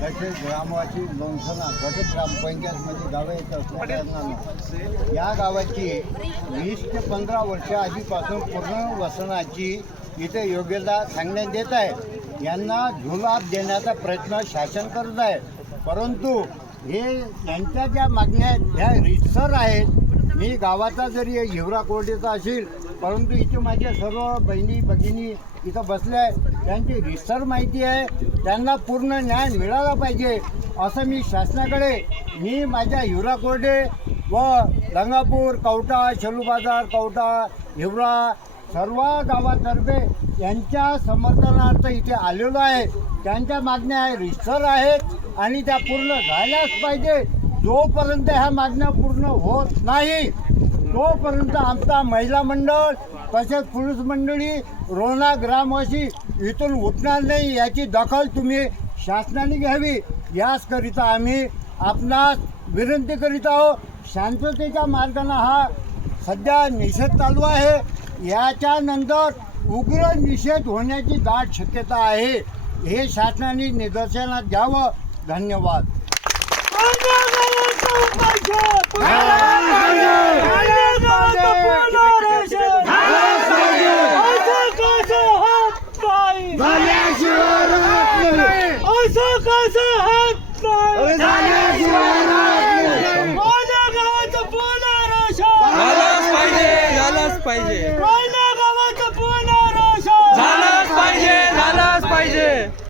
तसेच ग्रामवासी लोणसना गट ग्रामपंचायतमध्ये गावं येत असल्याकारणानं या गावाची 20 ते 15 वर्ष आधीपासून पुनर्वसनाची इथे योग्यता सांगण्यात येत आहे। यांना झुलाब देण्याचा प्रयत्न शासन करत आहे, परंतु हे यांच्या ज्या मागण्या ह्या रितसर आहेत। मी गावाचा जरी हिवरा कोर्टीचा असेल, परंतु इथे माझ्या सर्व बहिणी भगिनी इथं बसल्या आहेत, त्यांची रितसर माहिती आहे, त्यांना पूर्ण न्याय मिळाला पाहिजे असं मी शासनाकडे मी माझ्या हिवरा कोर्टे व गंगापूर कवठा शेलूबाजार कवठा हिवरा सर्व गावातर्फे यांच्या समर्थनार्थ इथे आलेलो आहे। त्यांच्या मागण्या रितसर आहेत आणि त्या पूर्ण झाल्याच पाहिजे। जोपर्यंत ह्या मागण्या पूर्ण होत नाही तोपर्यंत आमचा महिला मंडळ तसेच पुरुष मंडळी रोणा ग्रामवासी इथून उठणार नाही। याची दखल तुम्ही शासनाने घ्यावी, याचकरिता आम्ही आपणास विनंती करीत आहोत। शांततेच्या मार्गाने हा सध्या निषेध चालू आहे, याच्यानंतर उग्र निषेध होण्याची दाट शक्यता आहे, हे शासनाने निदर्शनात घ्यावं। धन्यवाद।